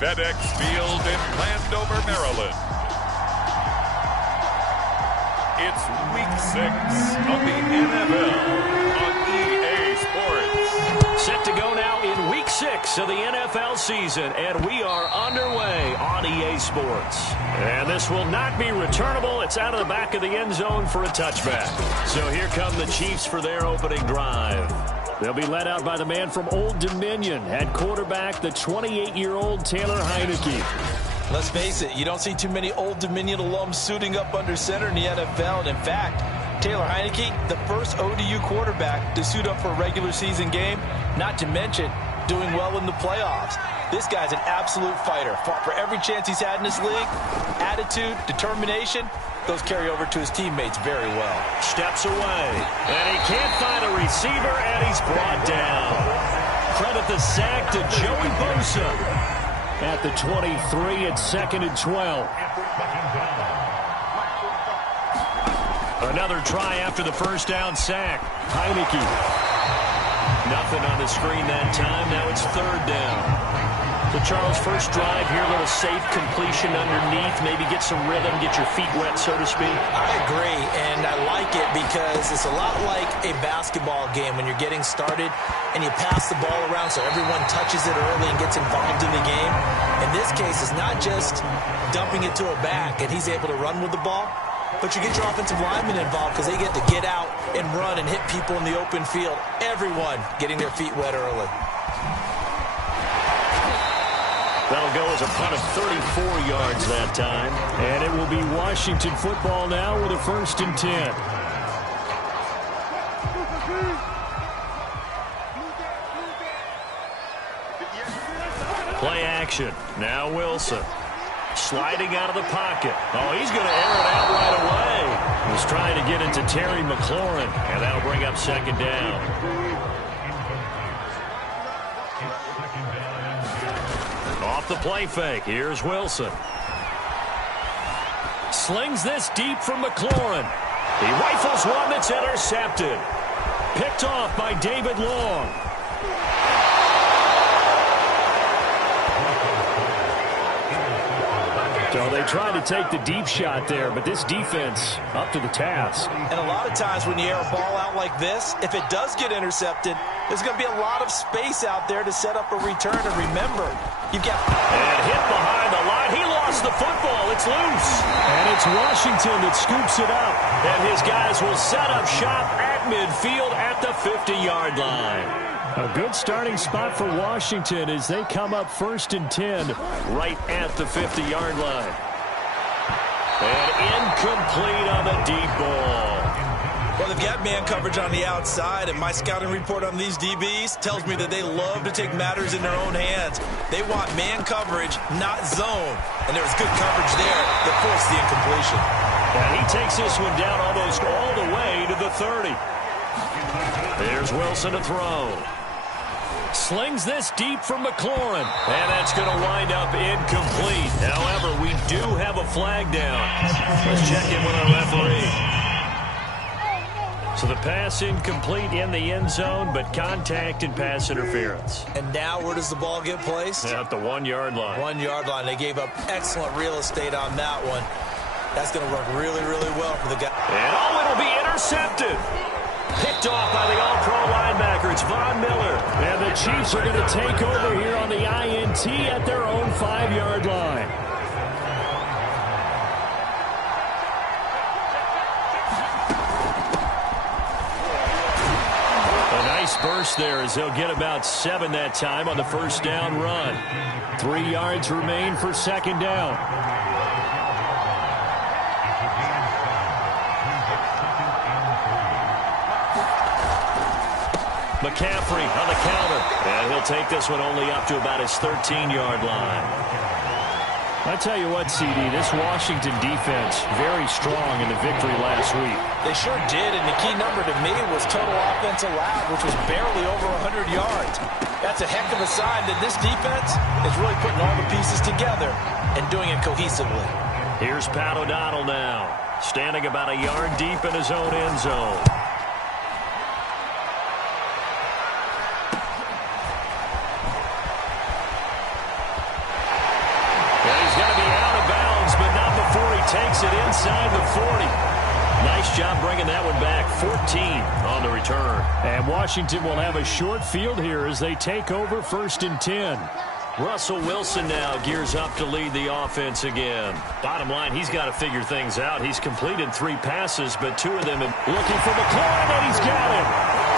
FedEx Field in Landover, Maryland. It's Week 6 of the NFL on EA Sports. Set to go now in Week 6 of the NFL season, and we are underway on EA Sports. And this will not be returnable. It's out of the back of the end zone for a touchback. So here come the Chiefs for their opening drive. They'll be led out by the man from Old Dominion, at quarterback, the 28-year-old Taylor Heineke. Let's face it, you don't see too many Old Dominion alums suiting up under center in the NFL. And in fact, Taylor Heineke, the first ODU quarterback to suit up for a regular season game, not to mention doing well in the playoffs. This guy's an absolute fighter. Fought for every chance he's had in this league. Attitude, determination, those carry over to his teammates very well. Steps away, and he can't find a receiver, and he's brought down. Credit the sack to Joey Bosa. At the 23, it's 2nd and 12. Another try after the first down sack. Heineke. Nothing on the screen that time. Now it's 3rd down. So, Charles, first drive here, a little safe completion underneath. Maybe get some rhythm, get your feet wet, so to speak. I agree, and I like it because it's a lot like a basketball game when you're getting started and you pass the ball around so everyone touches it early and gets involved in the game. In this case, it's not just dumping it to a back and he's able to run with the ball, but you get your offensive linemen involved because they get to get out and run and hit people in the open field. Everyone getting their feet wet early. That'll go as a punt of 34 yards that time. And it will be Washington football now with a 1st and 10. Play action. Now Wilson. Sliding out of the pocket. Oh, he's going to air it out right away. He's trying to get it to Terry McLaurin. And that'll bring up 2nd down. Off the play fake. Here's Wilson. Slings this deep from McLaurin. He rifles one that's intercepted. Picked off by David Long. So they tried to take the deep shot there, but this defense up to the task. And a lot of times when you air a ball out like this, if it does get intercepted, there's going to be a lot of space out there to set up a return. And remember, you've got... And hit behind the line. He lost the football. It's loose. And it's Washington that scoops it up. And his guys will set up shop at midfield at the 50-yard line. A good starting spot for Washington as they come up 1st and 10 right at the 50-yard line. And incomplete on the deep ball. Well, they've got man coverage on the outside, and my scouting report on these DBs tells me that they love to take matters in their own hands. They want man coverage, not zone. And there was good coverage there that forced the incompletion. And he takes this one down almost all the way to the 30. There's Wilson to throw. Slings this deep from McLaurin. And that's going to wind up incomplete. However, we do have a flag down. Let's check in with our referee. So the pass incomplete in the end zone, but contact and pass interference. And now where does the ball get placed? At the 1-yard line. 1-yard line. They gave up excellent real estate on that one. That's going to work really, really well for the guy. And it'll be intercepted. Picked off by the all-pro linebacker. It's Von Miller. And the Chiefs are going to take over here on the INT at their own 5-yard line. A nice burst there as they'll get about 7 that time on the first down run. 3 yards remain for 2nd down. McCaffrey on the counter. And he'll take this one only up to about his 13-yard line. I tell you what, CD, this Washington defense, very strong in the victory last week. They sure did, and the key number to me was total offense allowed, which was barely over 100 yards. That's a heck of a sign that this defense is really putting all the pieces together and doing it cohesively. Here's Pat O'Donnell now, standing about a yard deep in his own end zone. inside the 40. Nice job bringing that one back. 14 on the return. And Washington will have a short field here as they take over 1st and 10. Russell Wilson now gears up to lead the offense again. Bottom line, he's got to figure things out. He's completed 3 passes, but 2 of them looking for McLaurin, and he's got him.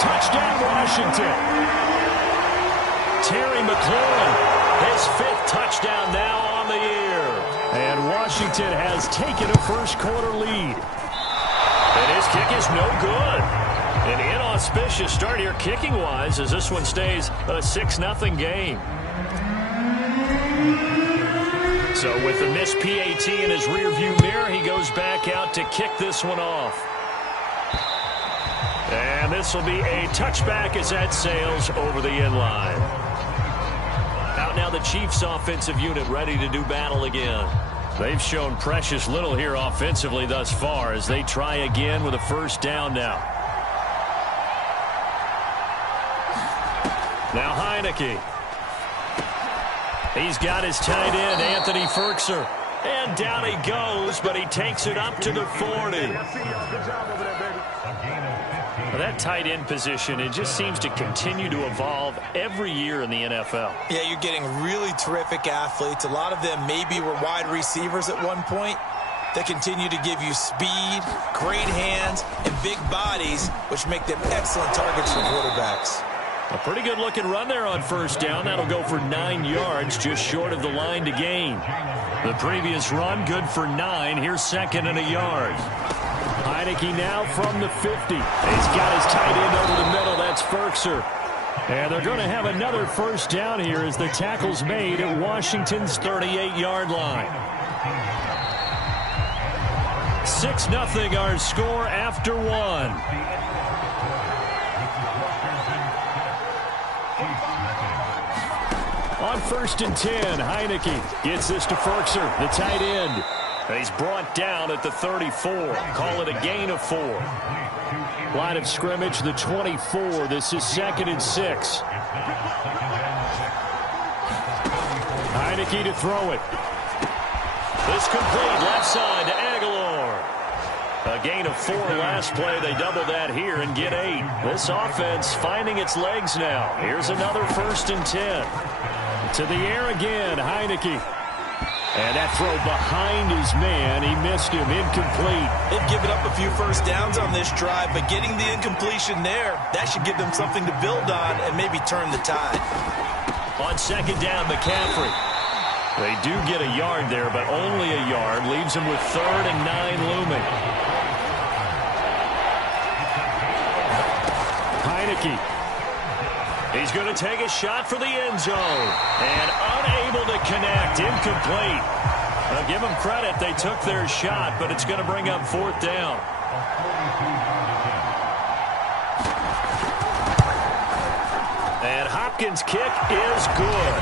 Touchdown, Washington. Terry McLaurin, his 5th touchdown now on the year. And Washington has taken a first-quarter lead. And his kick is no good. An inauspicious start here kicking-wise as this one stays a 6-0 game. So with the missed PAT in his rearview mirror, he goes back out to kick this one off. And this will be a touchback as that sails over the end line. Out now the Chiefs offensive unit ready to do battle again. They've shown precious little here offensively thus far as they try again with a first down now. Now Heineke. He's got his tight end, Anthony Ferkser. And down he goes, but he takes it up to the 40. Well, that tight end position, it just seems to continue to evolve every year in the NFL. Yeah, you're getting really terrific athletes. A lot of them maybe were wide receivers at one point. They continue to give you speed, great hands, and big bodies, which make them excellent targets for quarterbacks. A pretty good looking run there on first down. That'll go for 9 yards, just short of the line to gain. The previous run, good for 9. Here's 2nd and a yard. Heineke now from the 50. He's got his tight end over the middle. That's Ferkser. And they're going to have another first down here as the tackle's made at Washington's 38-yard line. 6-0 our score after 1. On 1st and 10, Heineke gets this to Ferkser, the tight end. He's brought down at the 34. Call it a gain of 4. Line of scrimmage, the 24. This is 2nd and 6. Heineke to throw it. This complete left side to Aguilar. A gain of 4 last play. They double that here and get 8. This offense finding its legs now. Here's another 1st and 10. To the air again, Heineke. And that throw behind his man. He missed him. Incomplete. They've given up a few first downs on this drive, but getting the incompletion there, that should give them something to build on and maybe turn the tide. On 2nd down, McCaffrey. They do get a yard there, but only a yard. Leaves them with 3rd and 9 looming. Heineke. He's going to take a shot for the end zone. And unable to connect. Incomplete. I'll give them credit. They took their shot, but it's going to bring up 4th down. And Hopkins' kick is good.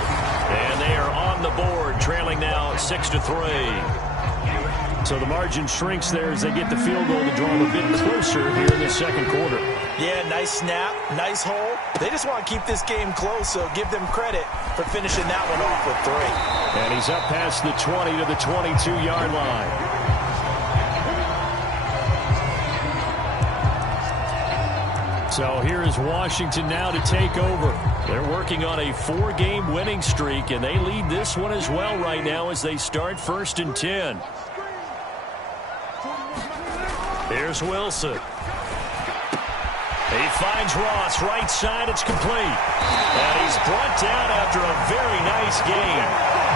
And they are on the board, trailing now 6-3. So the margin shrinks there as they get the field goal to draw them a bit closer here in the 2nd quarter. Yeah, nice snap, nice hole. They just want to keep this game close, so give them credit for finishing that one off with 3. And he's up past the 20 to the 22-yard line. So here is Washington now to take over. They're working on a 4-game winning streak, and they lead this one as well right now as they start 1st and 10. Here's Wilson. He finds Ross, right side, it's complete. And he's brought down after a very nice gain.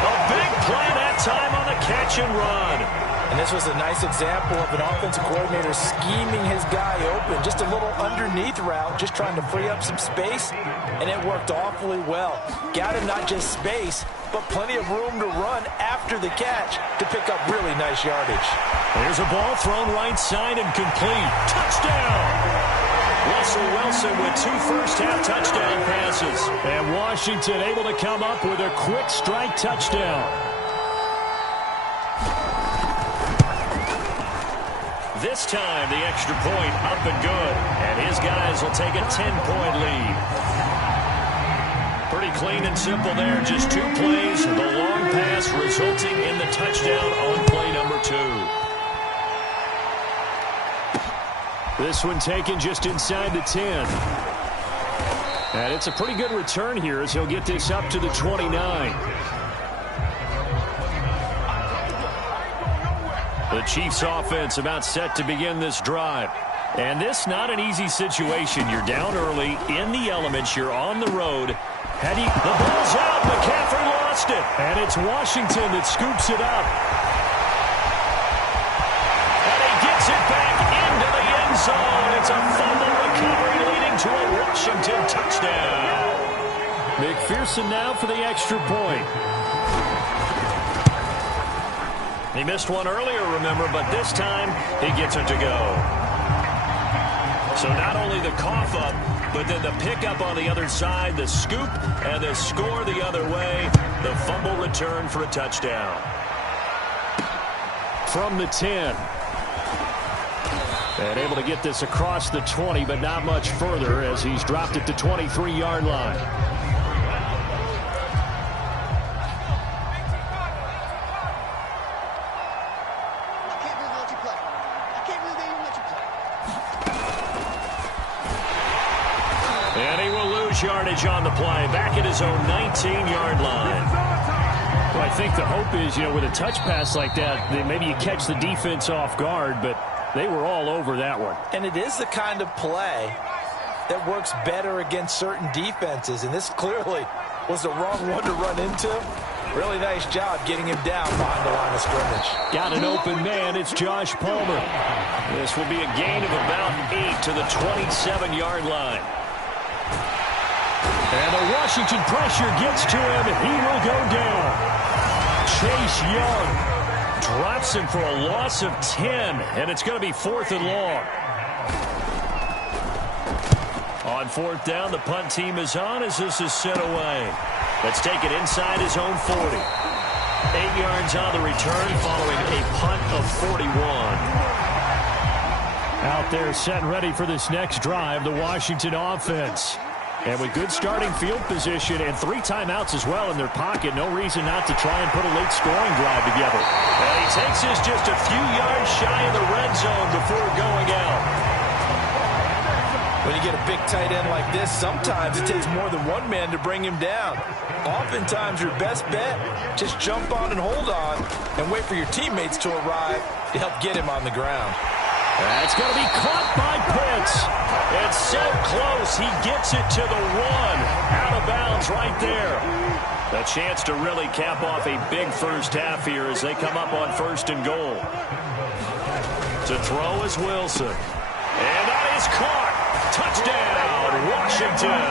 A big play that time on the catch and run. And this was a nice example of an offensive coordinator scheming his guy open. Just a little underneath route, just trying to free up some space, and it worked awfully well. Got him not just space, but plenty of room to run after the catch to pick up really nice yardage. There's a ball thrown right side and complete. Touchdown! Russell Wilson with 2 first-half touchdown passes. And Washington able to come up with a quick strike touchdown. This time, the extra point up and good. And his guys will take a 10-point lead. Pretty clean and simple there. Just 2 plays. The long pass resulting in the touchdown on play number 2. This one taken just inside the 10. And it's a pretty good return here as he'll get this up to the 29. The Chiefs offense about set to begin this drive. And this not an easy situation. You're down early, in the elements, you're on the road. The ball's out. McCaffrey lost it. And it's Washington that scoops it up. And he gets it back into the end zone. It's a fumble recovery leading to a Washington touchdown. McPherson now for the extra point. He missed one earlier, remember, but this time he gets it to go. So not only the cough up, but then the pickup on the other side, the scoop, and the score the other way. The fumble return for a touchdown. From the 10. And able to get this across the 20, but not much further as he's dropped it to 23-yard line. Yardage on the play, back at his own 19-yard line. Well, I think the hope is, with a touch pass like that, maybe you catch the defense off guard, but they were all over that one. And it is the kind of play that works better against certain defenses, and this clearly was the wrong one to run into. Really nice job getting him down behind the line of scrimmage. Got an open man. It's Josh Palmer. This will be a gain of about 8 to the 27-yard line. And the Washington pressure gets to him. He will go down. Chase Young drops him for a loss of 10, and it's going to be 4th and long. On 4th down, the punt team is on as this is sent away. Let's take it inside his own 40. 8 yards on the return following a punt of 41. Out there set and ready for this next drive, the Washington offense. And with good starting field position and 3 timeouts as well in their pocket, no reason not to try and put a late scoring drive together. And he takes this just a few yards shy of the red zone before going out. When you get a big tight end like this, sometimes it takes more than one man to bring him down. Oftentimes, your best bet, just jump on and hold on and wait for your teammates to arrive to help get him on the ground. That's going to be caught by Pitts. It's so close, he gets it to the 1. Out of bounds right there. A chance to really cap off a big first half here as they come up on 1st and goal. To throw is Wilson. And that is caught. Touchdown, Washington.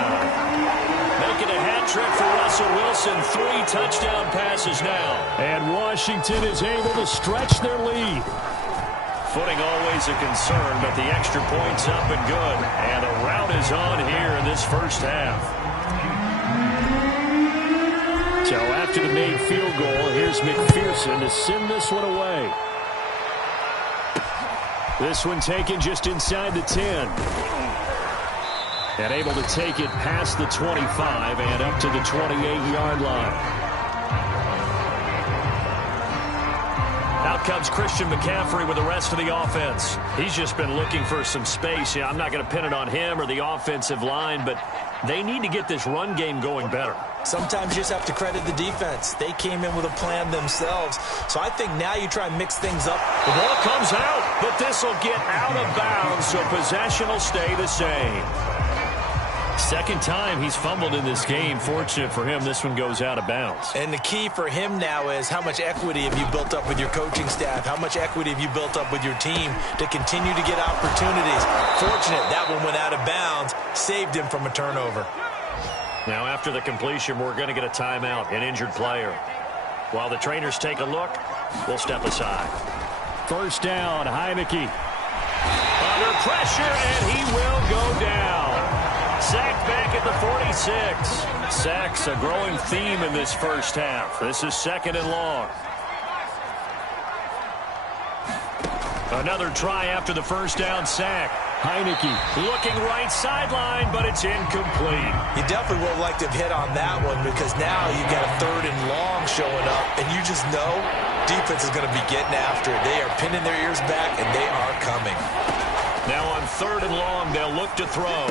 Making a hat trick for Russell Wilson. 3 touchdown passes now. And Washington is able to stretch their lead. Footing always a concern, but the extra point's up and good. And a rout is on here in this first half. So after the made field goal, here's McPherson to send this one away. This one taken just inside the 10. And able to take it past the 25 and up to the 28-yard line. Out comes Christian McCaffrey with the rest of the offense. He's just been looking for some space. I'm not going to pin it on him or the offensive line, but they need to get this run game going better. Sometimes you just have to credit the defense. They came in with a plan themselves. So I think now you try and mix things up. The ball comes out, but this will get out of bounds, so possession will stay the same. Second time he's fumbled in this game. Fortunate for him, this one goes out of bounds. And the key for him now is how much equity have you built up with your coaching staff? How much equity have you built up with your team to continue to get opportunities? Fortunate that one went out of bounds, saved him from a turnover. Now after the completion, we're going to get a timeout, an injured player. While the trainers take a look, we'll step aside. First down, Heineke. Under pressure, and he will go down. Sacked back at the 46. Sacks a growing theme in this first half. This is 2nd and long. Another try after the first down sack. Heineke looking right sideline, but it's incomplete. You definitely would have liked to have hit on that one because now you've got a 3rd and long showing up, and you just know defense is going to be getting after it. They are pinning their ears back, and they are coming. Now on 3rd and long, they'll look to throw.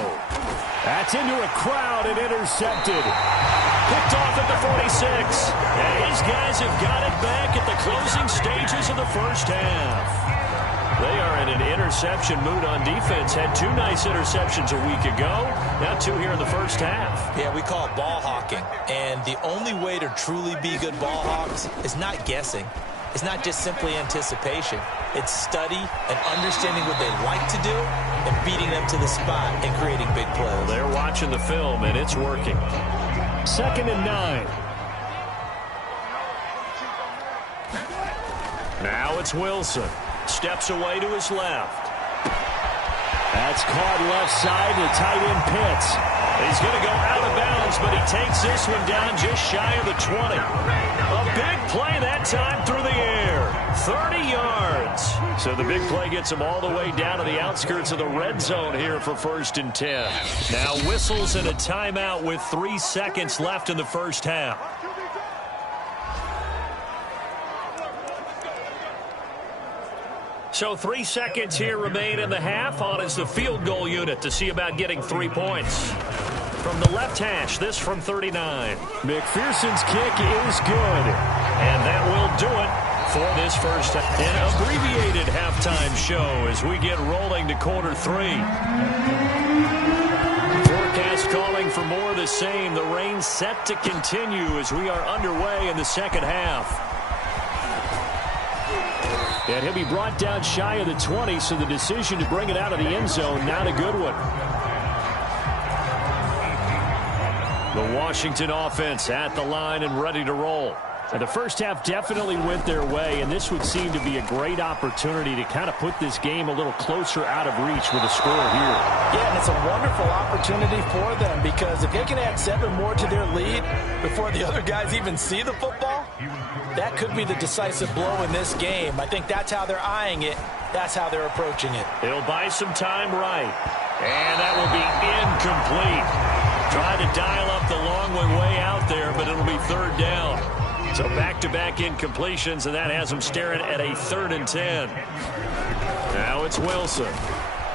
That's into a crowd and intercepted. Picked off at the 46. And his guys have got it back at the closing stages of the first half. They are in an interception mood on defense. Had 2 nice interceptions a week ago. Now 2 here in the first half. Yeah, we call it ball hawking. And the only way to truly be good ball hawks is not guessing. It's not just simply anticipation. It's study and understanding what they like to do and beating them to the spot and creating big plays. Well, they're watching the film, and it's working. 2nd and 9. Now it's Wilson. Steps away to his left. That's caught left side to tight end Pitts. He's going to go out of bounds, but he takes this one down just shy of the 20. A big play that time through the air. 30 yards. So the big play gets him all the way down to the outskirts of the red zone here for 1st and 10. Now whistles and a timeout with 3 seconds left in the first half. So 3 seconds here remain in the half. On is the field goal unit to see about getting 3 points. From the left hash, this from 39. McPherson's kick is good. And that will do it for this first half. An abbreviated halftime show as we get rolling to quarter 3. Forecast calling for more of the same. The rain set to continue as we are underway in the second half. And he'll be brought down shy of the 20, so the decision to bring it out of the end zone, not a good one. The Washington offense at the line and ready to roll. And the first half definitely went their way, and this would seem to be a great opportunity to kind of put this game a little closer out of reach with a score here. Yeah, and it's a wonderful opportunity for them because if they can add 7 more to their lead before the other guys even see the football, that could be the decisive blow in this game. I think that's how they're eyeing it. That's how they're approaching it. He'll buy some time right. And that will be incomplete. Trying to dial up the long one way out there, but it'll be 3rd down. So back-to-back incompletions, and that has him staring at a 3rd and 10. Now it's Wilson.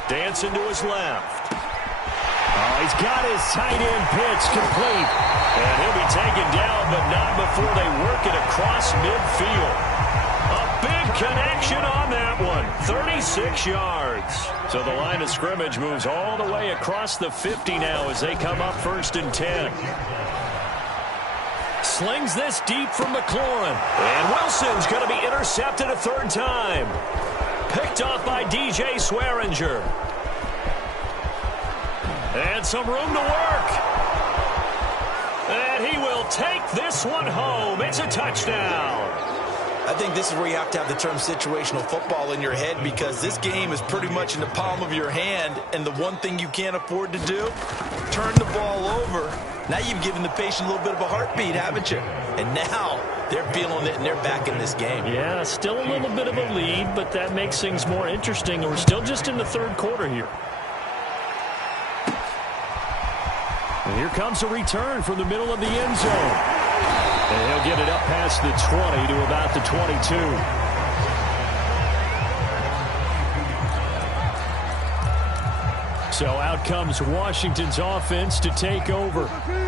Dancing to his left. Oh, he's got his tight end pitch complete. And he'll be taken down, but not before they work it across midfield. A big connection on that one. 36 yards. So the line of scrimmage moves all the way across the 50 now as they come up 1st and 10. Slings this deep from McLaurin. And Wilson's going to be intercepted a 3rd time. Picked off by DJ Swearinger. And some room to work. And he will take this one home. It's a touchdown. I think this is where you have to have the term situational football in your head because this game is pretty much in the palm of your hand, and the one thing you can't afford to do, turn the ball over. Now you've given the patient a little bit of a heartbeat, haven't you? And now they're feeling it, and they're back in this game. Yeah, still a little bit of a lead, but that makes things more interesting. We're still just in the 3rd quarter here. And here comes a return from the middle of the end zone. And he'll get it up past the 20 to about the 22. So out comes Washington's offense to take over.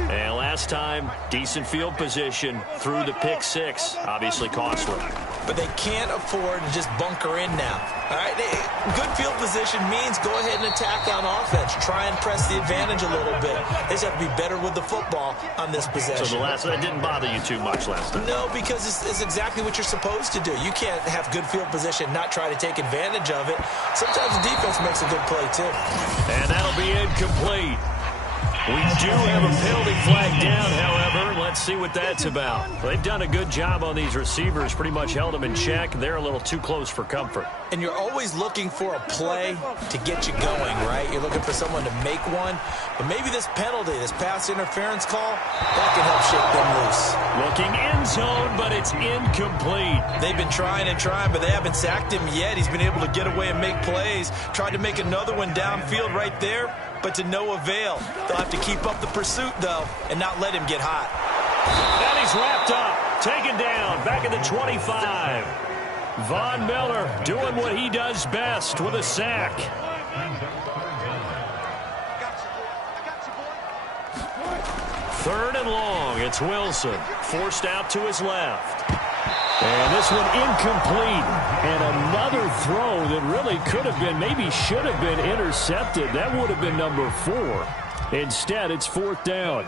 And last time, decent field position through the pick 6. Obviously costly. But they can't afford to just bunker in now. All right, good field position means go ahead and attack on offense. Try and press the advantage a little bit. They just have to be better with the football on this possession. So that didn't bother you too much last time? No, because it's exactly what you're supposed to do. You can't have good field position and not try to take advantage of it. Sometimes the defense makes a good play, too. And that'll be incomplete. We do have a penalty flag down, however. Let's see what that's about. They've done a good job on these receivers, pretty much held them in check. They're a little too close for comfort. And you're always looking for a play to get you going, right? You're looking for someone to make one. But maybe this penalty, this pass interference call, that can help shake them loose. Looking end zone, but it's incomplete. They've been trying and trying, but they haven't sacked him yet. He's been able to get away and make plays. Tried to make another one downfield right there, but to no avail. They'll have to keep up the pursuit, though, and not let him get hot. And he's wrapped up, taken down, back at the 25. Von Miller doing what he does best with a sack. Third and long. It's Wilson. Forced out to his left. And this one incomplete. And another throw that really could have been, maybe should have been intercepted. That would have been number 4. Instead, it's 4th down.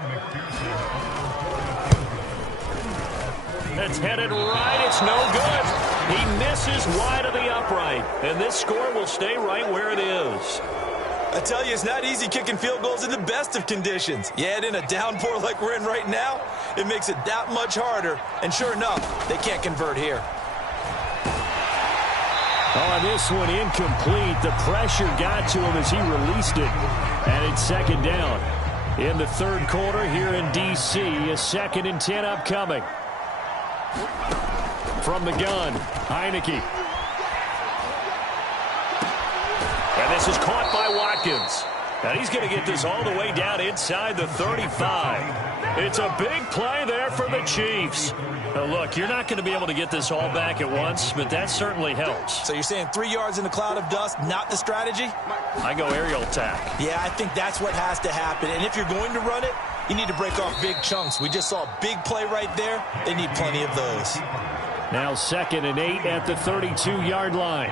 It's headed right. It's no good. He misses wide of the upright. And this score will stay right where it is. I tell you, it's not easy kicking field goals in the best of conditions. Yet in a downpour like we're in right now, it makes it that much harder. And sure enough, they can't convert here. Oh, this one incomplete. The pressure got to him as he released it. And it's 2nd down. In the 3rd quarter here in D.C., a 2nd and 10 upcoming. From the gun, Heineke. And this is caught by Watkins. And he's going to get this all the way down inside the 35. It's a big play there for the Chiefs. Now look, you're not going to be able to get this all back at once, but that certainly helps. So you're saying 3 yards in a cloud of dust, not the strategy? I go aerial attack. Yeah, I think that's what has to happen. And if you're going to run it, you need to break off big chunks. We just saw a big play right there. They need plenty of those. Now 2nd and 8 at the 32-yard line.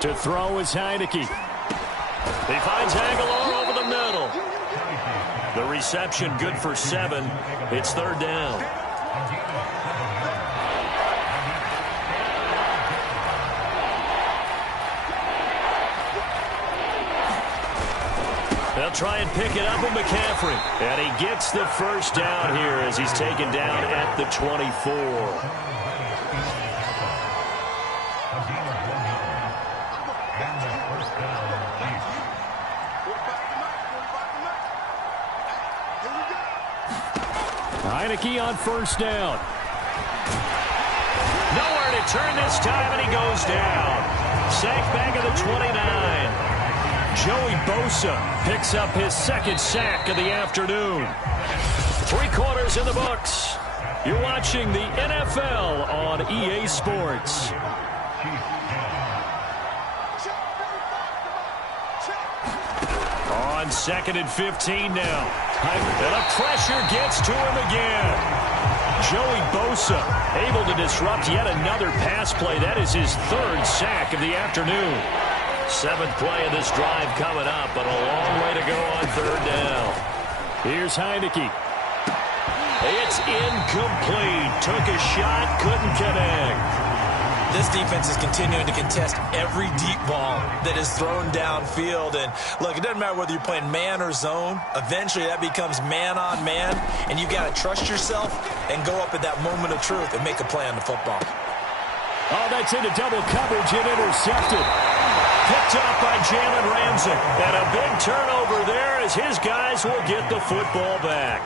To throw is Heineke. He finds Aguilar over the middle. The reception good for 7. It's 3rd down. They'll try and pick it up with McCaffrey. And he gets the 1st down here as he's taken down at the 24. Heineke on 1st down. Nowhere to turn this time, and he goes down. Sacked back of the 29. Joey Bosa picks up his 2nd sack of the afternoon. 3 quarters in the books. You're watching the NFL on EA Sports. On 2nd and 15 now. And the pressure gets to him again. Joey Bosa able to disrupt yet another pass play. That is his 3rd sack of the afternoon. 7th play of this drive coming up, but a long way to go on 3rd down. Here's Heineke. It's incomplete. Took a shot, couldn't connect. This defense is continuing to contest every deep ball that is thrown downfield. And look, it doesn't matter whether you're playing man or zone. Eventually that becomes man on man, and you've got to trust yourself and go up at that moment of truth and make a play on the football. Oh, that's into double coverage and intercepted. Picked up by Jalen Ramsey. And a big turnover there as his guys will get the football back.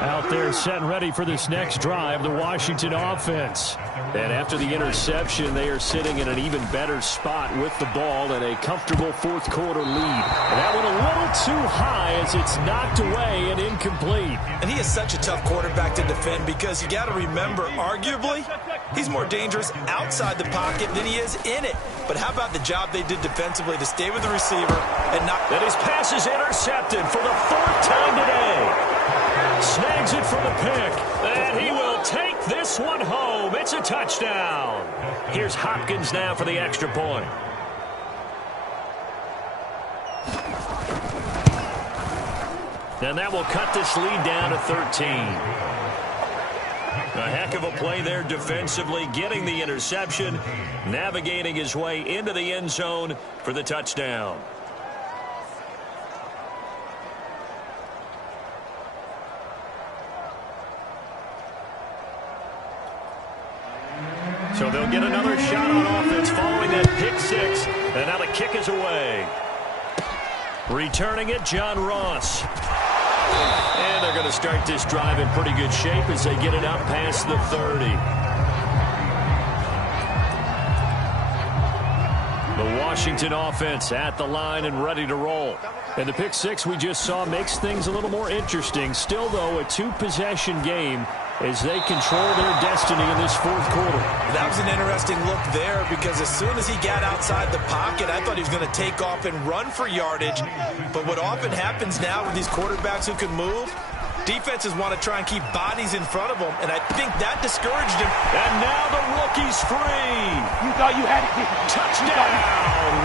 Out there set and ready for this next drive, the Washington offense. And after the interception, they are sitting in an even better spot with the ball and a comfortable 4th quarter lead. And that went a little too high as it's knocked away and incomplete. And he is such a tough quarterback to defend because you got to remember, arguably, he's more dangerous outside the pocket than he is in it. But how about the job they did defensively to stay with the receiver and not... And his pass is intercepted for the 4th time today. Snags it for the pick. And he will take this one home. It's a touchdown. Here's Hopkins now for the extra point. And that will cut this lead down to 13. A heck of a play there defensively, getting the interception, navigating his way into the end zone for the touchdown. So they'll get another shot on offense following that pick 6. And now the kick is away. Returning it, John Ross. And they're going to start this drive in pretty good shape as they get it up past the 30. The Washington offense at the line and ready to roll. And the pick 6 we just saw makes things a little more interesting. Still, though, a 2-possession game as they control their destiny in this fourth quarter. That was an interesting look there because as soon as he got outside the pocket, I thought he was going to take off and run for yardage. But what often happens now with these quarterbacks who can move, defenses want to try and keep bodies in front of them, and I think that discouraged him. And now the rookie's free. You thought you had it. Touchdown,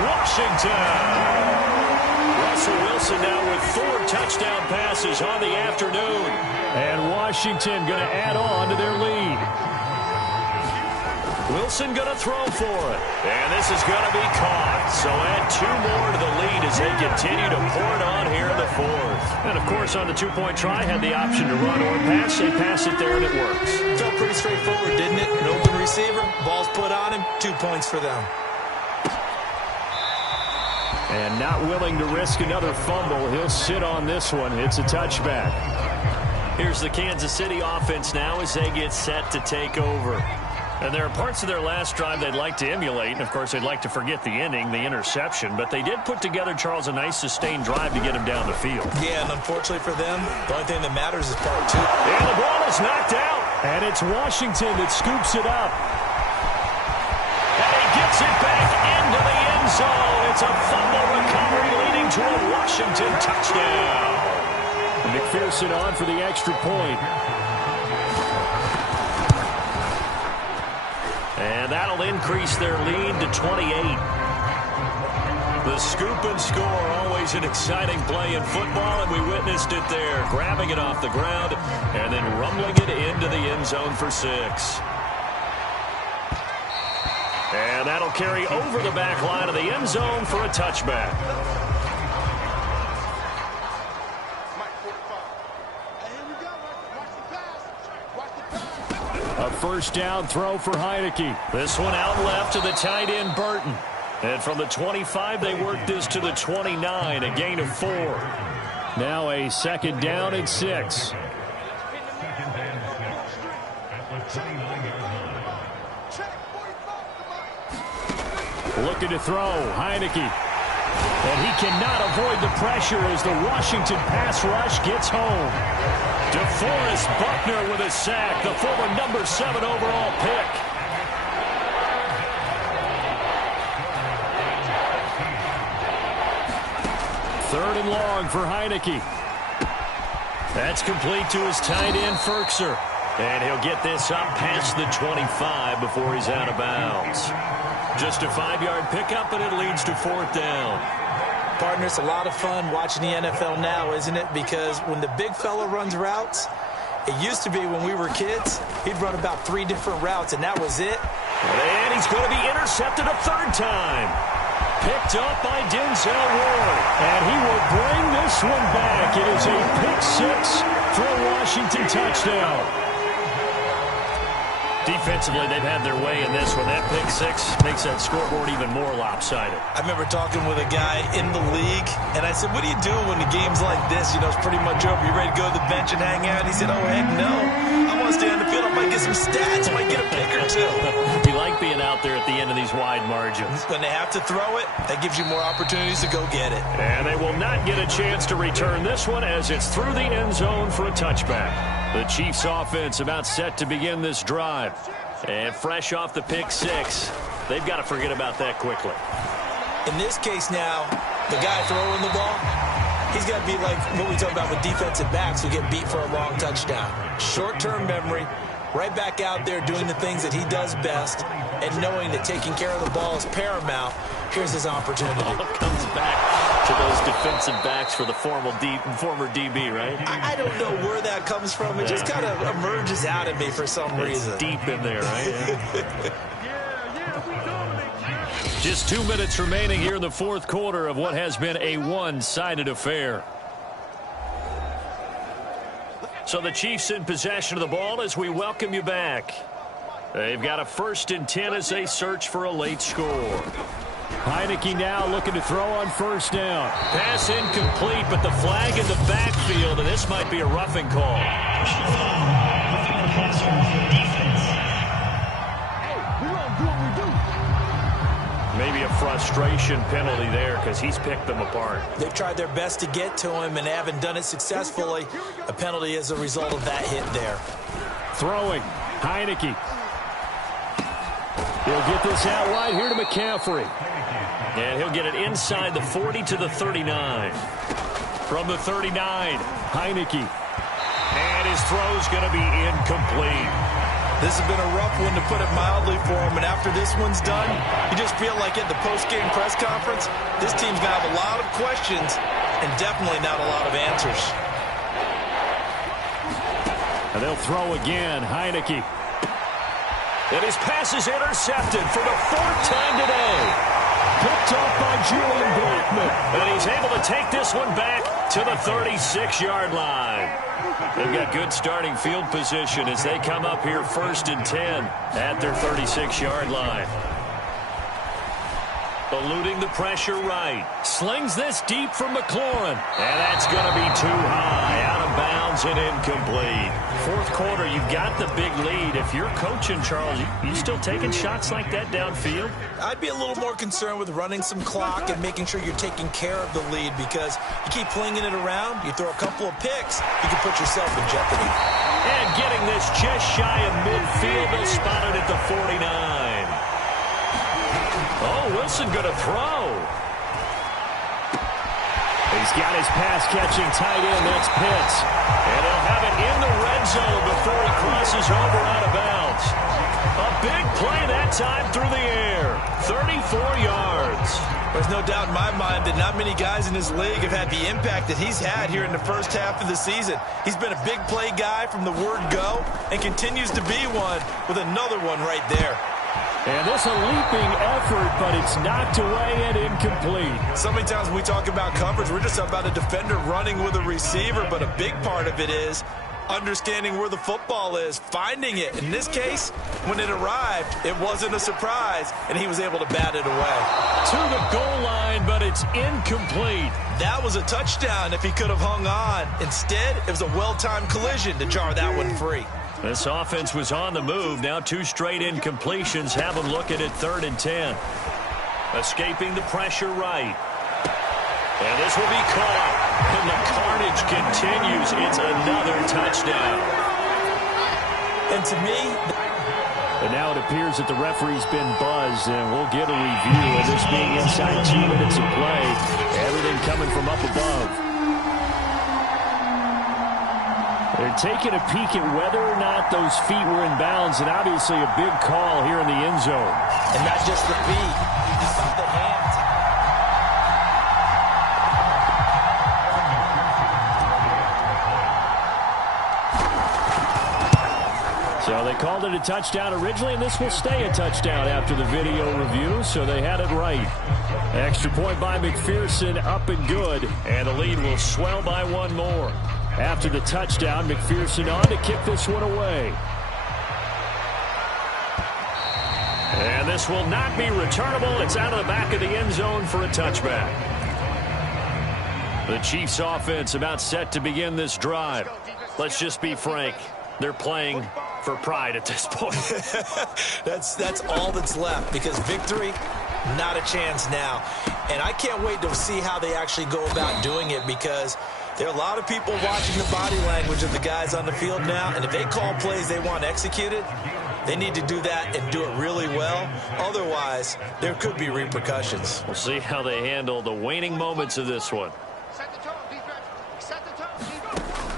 Washington. Russell Wilson now with 4 touchdown passes on the afternoon. And Washington going to add on to their lead. Wilson going to throw for it. And this is going to be caught. So add 2 more to the lead as they continue to pour it on here in the fourth. And, of course, on the 2-point try, had the option to run or pass. They pass it there, and it works. Felt pretty straightforward, didn't it? An open receiver, ball's put on him, 2 points for them. And not willing to risk another fumble, he'll sit on this one. It's a touchback. Here's the Kansas City offense now as they get set to take over. And there are parts of their last drive they'd like to emulate. And, of course, they'd like to forget the ending, the interception. But they did put together, Charles, a nice sustained drive to get him down the field. Yeah, and unfortunately for them, the only thing that matters is part 2. And the ball is knocked out. And it's Washington that scoops it up. And he gets it back into the end zone. It's a fumble recovery leading to a Washington touchdown. McPherson on for the extra point. And that'll increase their lead to 28. The scoop and score, always an exciting play in football, and we witnessed it there. Grabbing it off the ground and then rumbling it into the end zone for 6. And that'll carry over the back line of the end zone for a touchback. A first down throw for Heineke. This one out left to the tight end, Burton. And from the 25, they work this to the 29, a gain of 4. Now a second down and 6. Looking to throw, Heineke. And he cannot avoid the pressure as the Washington pass rush gets home. DeForest Buckner with a sack, the former number 7 overall pick. Third and long for Heineke. That's complete to his tight end, Ferkser. And he'll get this up past the 25 before he's out of bounds. Just a 5-yard pickup, and it leads to 4th down. Partner, it's a lot of fun watching the NFL now, isn't it? Because when the big fella runs routes, it used to be when we were kids, he'd run about 3 different routes, and that was it. And he's going to be intercepted a 3rd time. Picked up by Denzel Ward. And he will bring this one back. It is a pick 6 for a Washington touchdown. Defensively, they've had their way in this one. That pick 6 makes that scoreboard even more lopsided. I remember talking with a guy in the league, and I said, what do you do when the game's like this? You know, it's pretty much over. You ready to go to the bench and hang out? He said, oh, heck no. I want to stay on the field. I might get some stats. I might get a pick or 2. You like being out there at the end of these wide margins. When they have to throw it, that gives you more opportunities to go get it. And they will not get a chance to return this one as it's through the end zone for a touchback. The Chiefs offense about set to begin this drive. And fresh off the pick 6, they've got to forget about that quickly. In this case now, the guy throwing the ball, he's got to be like what we talk about with defensive backs who get beat for a long touchdown. Short-term memory, right back out there doing the things that he does best, and knowing that taking care of the ball is paramount. Here's his opportunity. All comes back to those defensive backs for the former DB, right? I don't know where that comes from. It just kind of emerges out of me for some reason. Deep in there, right? Just 2 minutes remaining here in the fourth quarter of what has been a one-sided affair. So the Chiefs in possession of the ball as we welcome you back. They've got a 1st and 10 as they search for a late score. Heineke now looking to throw on 1st down. Pass incomplete, but the flag in the backfield, and this might be a roughing call. Maybe a frustration penalty there because he's picked them apart. They've tried their best to get to him and haven't done it successfully. A penalty as a result of that hit there. Throwing. Heineke. He'll get this out wide here to McCaffrey. And he'll get it inside the 40 to the 39. From the 39, Heineke. And his throw's going to be incomplete. This has been a rough one, to put it mildly, for him. And after this one's done, you just feel like at the post-game press conference, this team's going to have a lot of questions and definitely not a lot of answers. And they'll throw again. Heineke. And his pass is intercepted for the 4th time today. Picked off by Julian Blackmon. And he's able to take this one back to the 36-yard line. They've got good starting field position as they come up here 1st and 10 at their 36-yard line. Eluding the pressure right. Slings this deep from McLaurin. And that's going to be too high. Out of bounds and incomplete. 4th quarter, you've got the big lead. If you're coaching, Charles, you still taking shots like that downfield? I'd be a little more concerned with running some clock and making sure you're taking care of the lead, because you keep flinging it around, you throw a couple of picks, you can put yourself in jeopardy. And getting this just shy of midfield, they'll spot it at the 49. Oh, Wilson going to throw. He's got his pass-catching tight end. That's Pitts. And he'll have it in the red zone before he crosses over out of bounds. A big play that time through the air. 34 yards. There's no doubt in my mind that not many guys in this league have had the impact that he's had here in the first half of the season. He's been a big play guy from the word go and continues to be one with another one right there. And this a leaping effort, but it's knocked away and incomplete. So many times when we talk about coverage, we're just about a defender running with a receiver, but a big part of it is understanding where the football is, finding it. In this case, when it arrived, it wasn't a surprise, and he was able to bat it away. To the goal line, but it's incomplete. That was a touchdown if he could have hung on. Instead, it was a well-timed collision to jar that one free. This offense was on the move. Now 2 straight incompletions have them looking at 3rd and 10. Escaping the pressure right. And this will be caught. And the carnage continues. It's another touchdown. And to me... And now it appears that the referee's been buzzed, and we'll get a review of this being inside 2 minutes of play. Everything coming from up above. They're taking a peek at whether or not those feet were in bounds, and obviously a big call here in the end zone. And not just the feet, the hands. So they called it a touchdown originally, and this will stay a touchdown after the video review, so they had it right. Extra point by McPherson, up and good, and the lead will swell by 1 more. After the touchdown, McPherson on to kick this one away. And this will not be returnable. It's out of the back of the end zone for a touchback. The Chiefs offense about set to begin this drive. Let's just be frank. They're playing for pride at this point. That's all that's left, because victory, not a chance now. And I can't wait to see how they actually go about doing it, because there are a lot of people watching the body language of the guys on the field now, and if they call plays they want executed, they need to do that and do it really well. Otherwise, there could be repercussions. We'll see how they handle the waning moments of this one.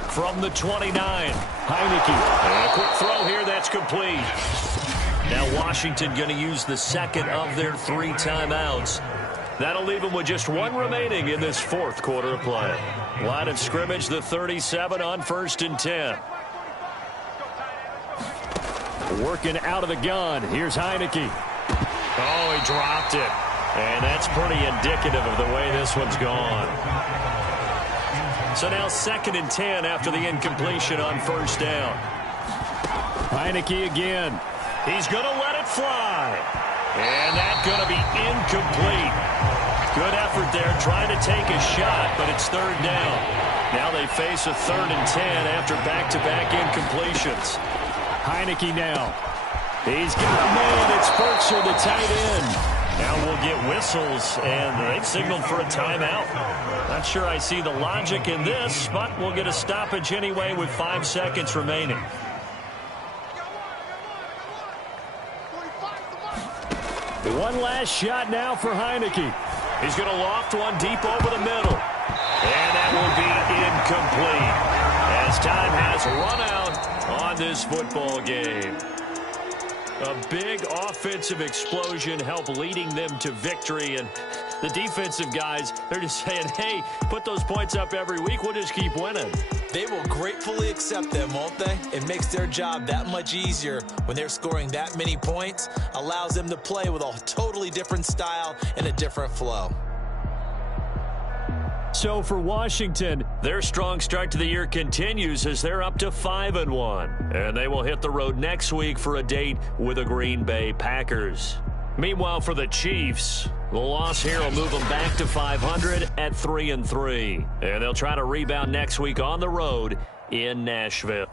From the 29, Heineke. And a quick throw here, that's complete. Now Washington going to use the second of their 3 timeouts. That'll leave them with just 1 remaining in this 4th quarter of play. Line of scrimmage, the 37 on 1st and 10. Working out of the gun. Here's Heineke. Oh, he dropped it. And that's pretty indicative of the way this one's gone. So now 2nd and 10 after the incompletion on 1st down. Heineke again. He's going to let it fly. And that's going to be incomplete. Good effort there, trying to take a shot, but it's 3rd down. Now they face a 3rd and 10 after back-to-back incompletions. Heineke now. He's got a man. It's Burkser, the tight end. Now we'll get whistles, and they've signaled for a timeout. Not sure I see the logic in this, but we'll get a stoppage anyway with 5 seconds remaining. One last shot now for Heineke. He's going to loft one deep over the middle. And that will be incomplete as time has run out on this football game. A big offensive explosion helped leading them to victory. And the defensive guys, they're just saying, hey, put those points up every week. We'll just keep winning. They will gratefully accept them, won't they? It makes their job that much easier when they're scoring that many points. Allows them to play with a totally different style and a different flow. So for Washington, their strong start to the year continues as they're up to 5-1. And they will hit the road next week for a date with the Green Bay Packers. Meanwhile, for the Chiefs, the loss here will move them back to 500 at 3-3. And they'll try to rebound next week on the road in Nashville.